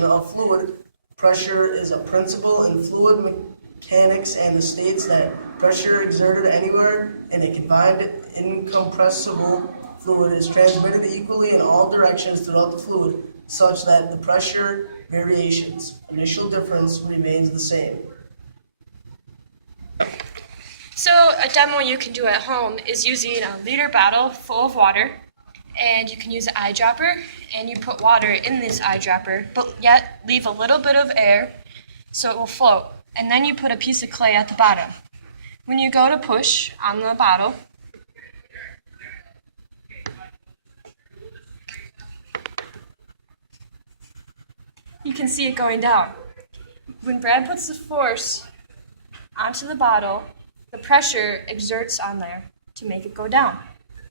definition of fluid, pressure is a principle in fluid mechanics and states that pressure exerted anywhere in a confined, incompressible fluid is transmitted equally in all directions throughout the fluid, such that the pressure variations, initial difference remains the same. So a demo you can do at home is using a liter bottle full of water, and you can use an eyedropper, and you put water in this eyedropper, but yet leave a little bit of air so it will float. And then you put a piece of clay at the bottom. When you go to push on the bottle, you can see it going down. When Brad puts the force onto the bottle, the pressure exerts on there to make it go down.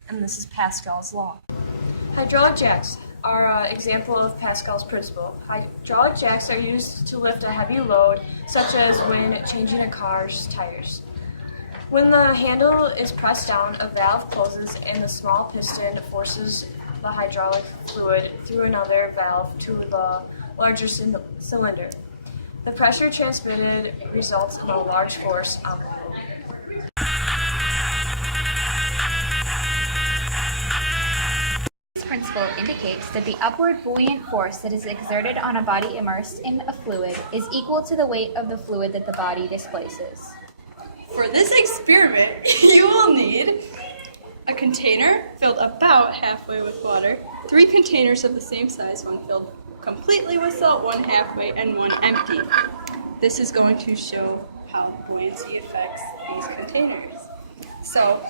And this is Pascal's law. Hydraulic jacks are an example of Pascal's principle. Hydraulic jacks are used to lift a heavy load, such as when changing a car's tires. When the handle is pressed down, a valve closes and the small piston forces the hydraulic fluid through another valve to the larger cylinder. The pressure transmitted results in a large force on the wheel. This principle indicates that the upward buoyant force that is exerted on a body immersed in a fluid is equal to the weight of the fluid that the body displaces. For this experiment, you will need a container filled about halfway with water, 3 containers of the same size, one filled completely with salt, one halfway, and one empty. This is going to show how buoyancy affects these containers. So,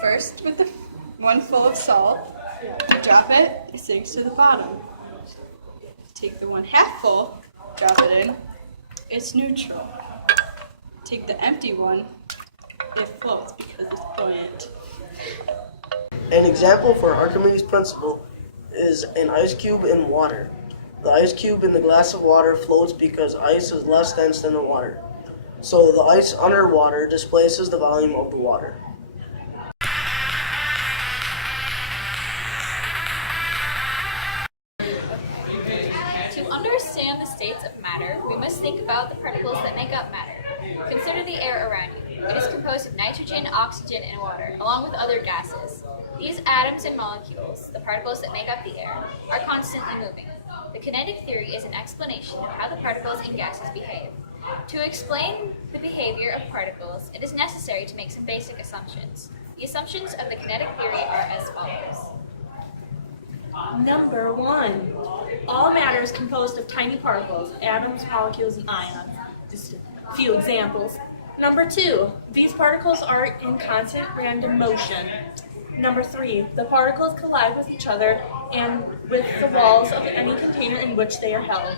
first with the one full of salt, you drop it, it sinks to the bottom. Take the one half full, drop it in, it's neutral. Take the empty one, it floats because it's buoyant. An example for Archimedes' principle is an ice cube in water. The ice cube in the glass of water floats because ice is less dense than the water. So the ice underwater displaces the volume of the water. To understand the states of matter, we must think about the particles that make up matter. Consider the air around you. It is composed of nitrogen, oxygen, and water, along with other gases. These atoms and molecules, the particles that make up the air, are constantly moving. The kinetic theory is an explanation of how the particles and gases behave. To explain the behavior of particles, it is necessary to make some basic assumptions. The assumptions of the kinetic theory are as follows. Number 1. All matter is composed of tiny particles, atoms, molecules, and ions. Just a few examples. Number 2. These particles are in constant random motion. Number 3. The particles collide with each other and with the walls of any container in which they are held.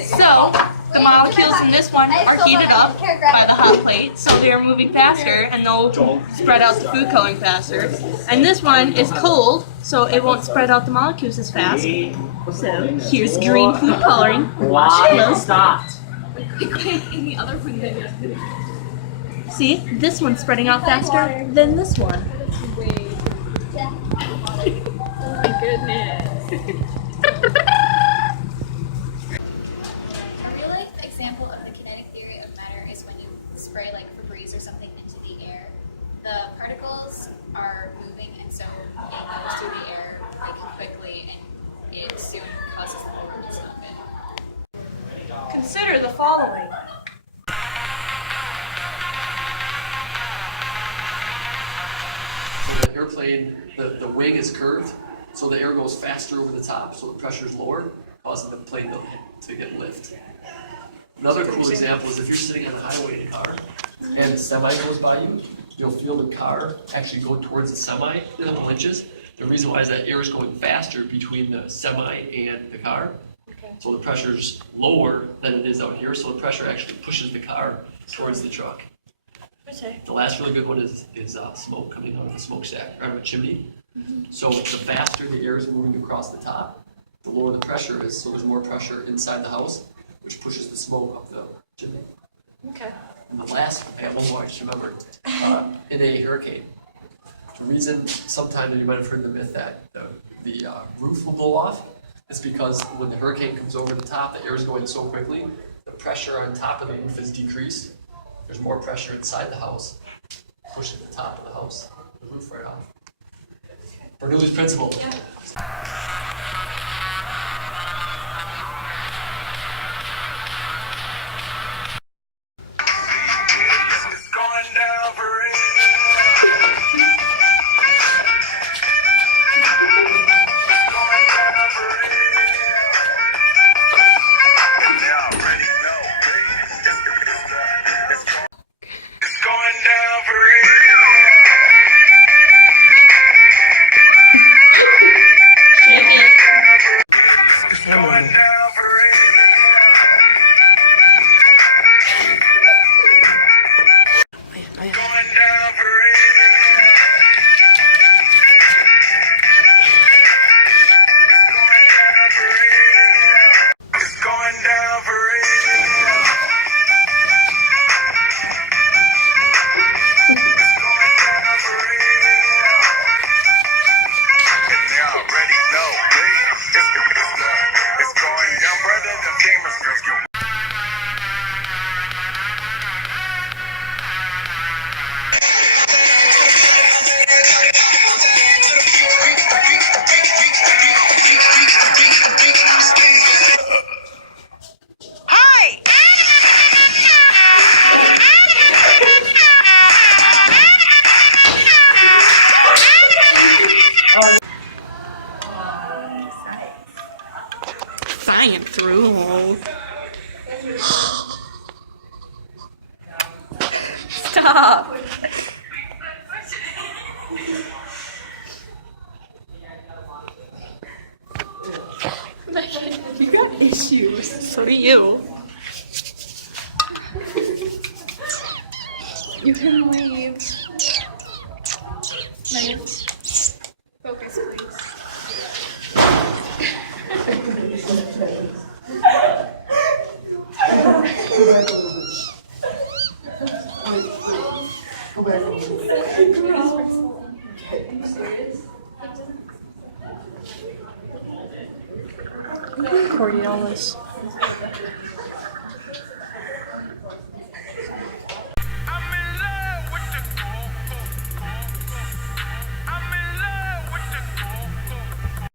So, the molecules in this one are heated up by the hot plate, so they are moving faster and they'll spread out the food coloring faster. And this one is cold, so it won't spread out the molecules as fast. So, here's green food coloring. Wow, stopped. In the other food videos. See, this one's spreading out faster than this one. Oh my goodness. A real-life example of the kinetic theory of matter is when you spray like Febreze or something into the air. The particles are moving, and so it goes through the air like quickly, and it soon causes the whole room to open. Consider the following. So the airplane, the wing is curved, so the air goes faster over the top, so the pressure is lower, causing the plane to get lift. Another cool example is if you're sitting on the highway in a car and a semi goes by you, you'll feel the car actually go towards the semi a couple inches. The reason why is that air is going faster between the semi and the car. So the pressure's lower than it is out here, so the pressure actually pushes the car towards the truck. The last really good one is smoke coming out of the smokestack, or a chimney. So the faster the air is moving across the top, the lower the pressure is, so there's more pressure inside the house, which pushes the smoke up the chimney. Okay. And the last, I have one more, I just remembered, in a hurricane. The reason, sometimes you might have heard the myth that the roof will blow off, It's because when the hurricane comes over the top, the air is going so quickly, the pressure on top of the roof is decreased. There's more pressure inside the house, pushing the top of the house, the roof right off. Bernoulli's principle. Science through. Stop. You got issues. So do you. You can leave. Nice. Focus, please. Go back a little bit. Recording all this.